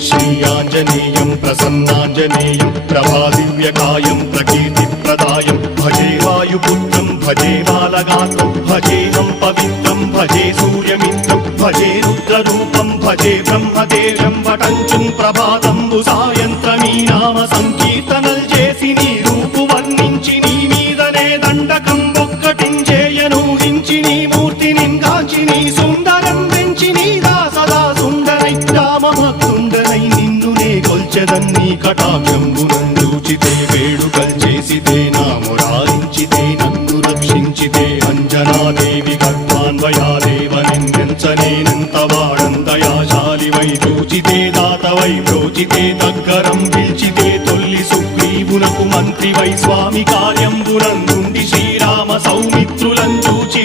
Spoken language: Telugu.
श्रीयाञ्जनेयं प्रसन्नाञ्जनेयं प्रभादिव्यकायं प्रकीर्तिप्रदायं भजे वायुपुत्रं भजे बालगात्रं भजेहं पवित्रं भजे सूर्यमित्रं भजे रुद्ररूपं भजे ब्रह्मदेवं वटञ्चुं ప్రభాతంబు సాయంత్రమీ నామ సంకీర్తనల్ చేసి నీ రూపు వర్ణించి నీ మీదనే దండకం ఒక్కటించేయనూహించి నీ మూర్తిని గాంచి నీ సుందరం పెంచి నీ దాసదా సుందరై రామభక్తుండనై నిన్నునే కొల్చెదన్నీ కటాక్షంబునందూచితే వేడుకల్ చేసితే నా మురారించితే నన్ను రక్షించితే అంజనాదేవి గర్భాన్వయాదేవ నిందించనేనంత వాడందయాశాలివై చూచితే దాతవై ప్రోచితే దగ్గరం పిలిచితే తొల్లి సుగ్రీవునకు మంత్రివై స్వామి కార్యంబునందుండి శ్రీరామ సౌమిత్రులను చూచి